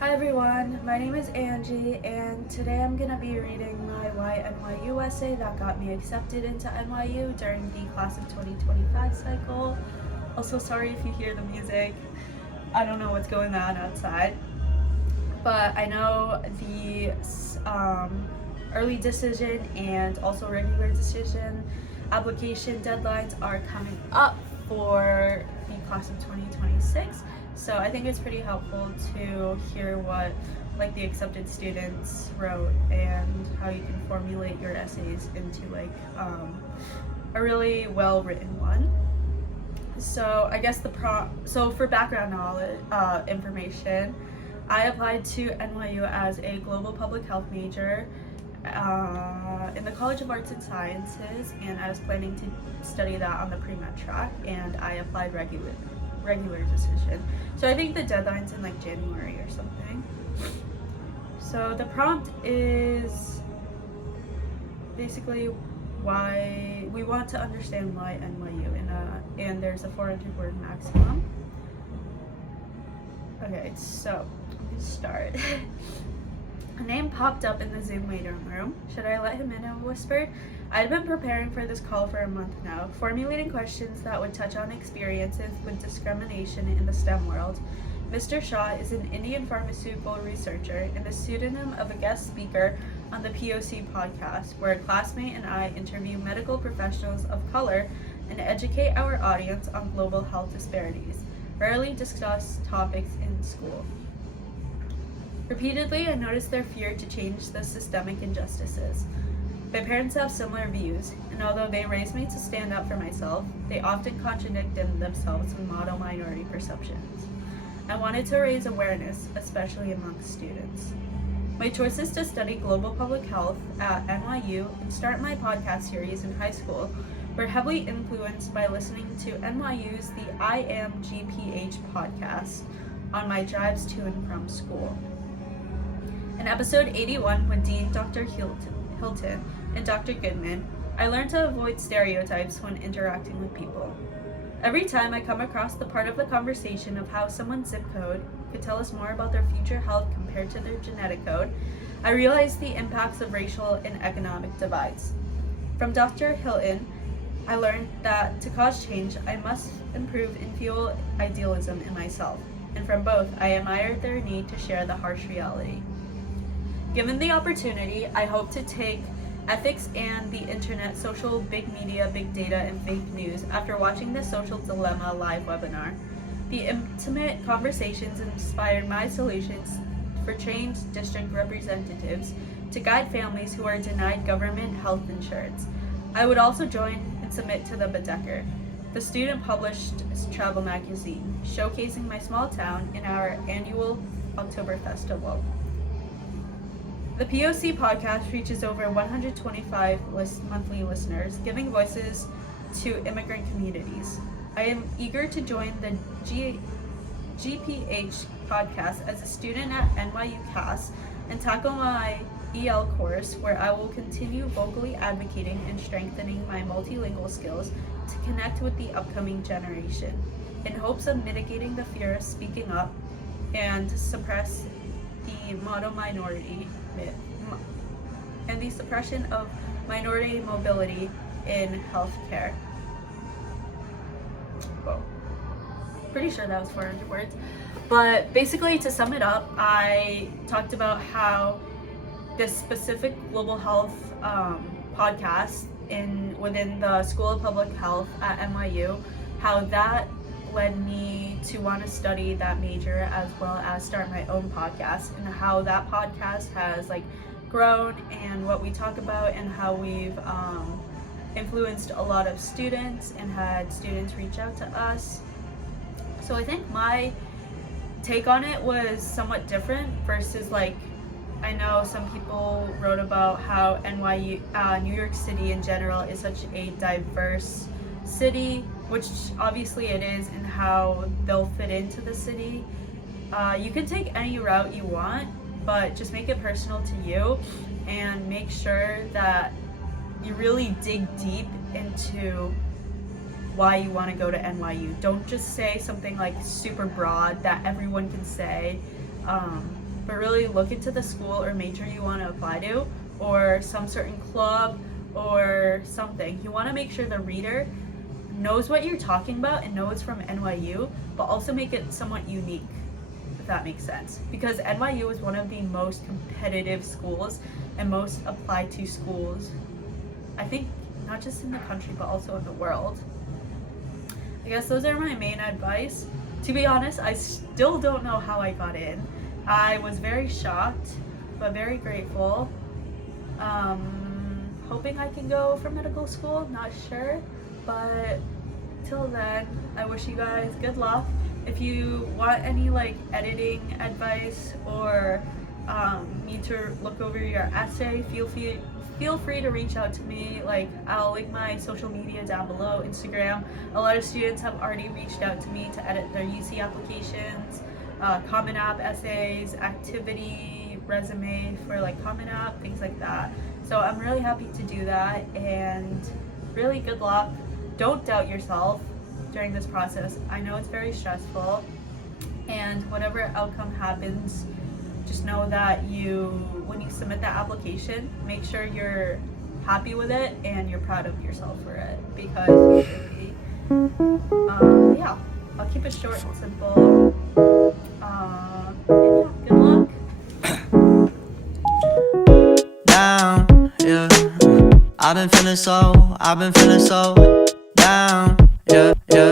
Hi everyone, my name is Angie, and today I'm going to be reading my Why NYU essay that got me accepted into NYU during the class of 2025 cycle. Also, sorry if you hear the music. I don't know what's going on outside. But I know the early decision and also regular decision application deadlines are coming up for the class of 2026. So I think it's pretty helpful to hear what the accepted students wrote and how you can formulate your essays into a really well written one. So I guess so for background knowledge information, I applied to NYU as a global public health major in the College of Arts and Sciences, and I was planning to study that on the pre-med track, and I applied regular decision. So I think the deadline's in January or something. So the prompt is basically why we want to understand why NYU, and there's a 400 word maximum. Okay, so let me start. A name popped up in the Zoom waiting room. Should I let him in? I whispered. I'd been preparing for this call for a month now, formulating questions that would touch on experiences with discrimination in the STEM world. Mr. Shah is an Indian pharmaceutical researcher and the pseudonym of a guest speaker on the POC podcast, where a classmate and I interview medical professionals of color and educate our audience on global health disparities, rarely discussed topics in school. Repeatedly, I noticed their fear to change the systemic injustices. My parents have similar views, and although they raised me to stand up for myself, they often contradicted themselves in model minority perceptions. I wanted to raise awareness, especially amongst students. My choices to study global public health at NYU and start my podcast series in high school were heavily influenced by listening to NYU's The I Am GPH podcast on my drives to and from school. In episode 81 with Dean Dr. Hilton and Dr. Goodman, I learned to avoid stereotypes when interacting with people. Every time I come across the part of the conversation of how someone's zip code could tell us more about their future health compared to their genetic code, I realize the impacts of racial and economic divides. From Dr. Hilton, I learned that to cause change, I must improve and fuel idealism in myself. And from both, I admired their need to share the harsh reality. Given the opportunity, I hope to take ethics and the internet, social, big media, big data, and fake news after watching the Social Dilemma live webinar. The intimate conversations inspired my solutions for trained district representatives to guide families who are denied government health insurance. I would also join and submit to the Baedeker, the student-published travel magazine, showcasing my small town in our annual October Festival. The POC podcast reaches over 125 monthly listeners, giving voices to immigrant communities. I am eager to join the GPH podcast as a student at NYU CAS and tackle my EL course, where I will continue vocally advocating and strengthening my multilingual skills to connect with the upcoming generation, in hopes of mitigating the fear of speaking up and suppress the model minority and the suppression of minority mobility in healthcare. Whoa. Pretty sure that was 400 words. But basically, to sum it up, I talked about how this specific global health podcast within the School of Public Health at NYU, how that led me to want to study that major as well as start my own podcast, and how that podcast has grown and what we talk about, and how we've influenced a lot of students and had students reach out to us. So I think my take on it was somewhat different versus I know some people wrote about how NYU, New York City in general, is such a diverse city, which obviously it is, and how they'll fit into the city. You can take any route you want, but just make it personal to you and make sure that you really dig deep into why you want to go to NYU. Don't just say something super broad that everyone can say. but really look into the school or major you want to apply to, or some certain club or something. You want to make sure the reader knows what you're talking about and knows from NYU, but also make it somewhat unique, if that makes sense. Because NYU is one of the most competitive schools and most applied to schools, I think, not just in the country, but also in the world. I guess those are my main advice. To be honest, I still don't know how I got in. I was very shocked, but very grateful. Hoping I can go for medical school, not sure. But till then, I wish you guys good luck. If you want any like editing advice or need to look over your essay, feel free to reach out to me. Like, I'll link my social media down below, Instagram. A lot of students have already reached out to me to edit their UC applications, Common App essays, activity, resume for like Common App, things like that. So I'm really happy to do that, and really good luck. Don't doubt yourself during this process. I know it's very stressful, and whatever outcome happens, just know that when you submit that application, make sure you're happy with it and you're proud of yourself for it, because you should be. Yeah, I'll keep it short and simple. And yeah, good luck. Down, yeah. I've been feeling so down.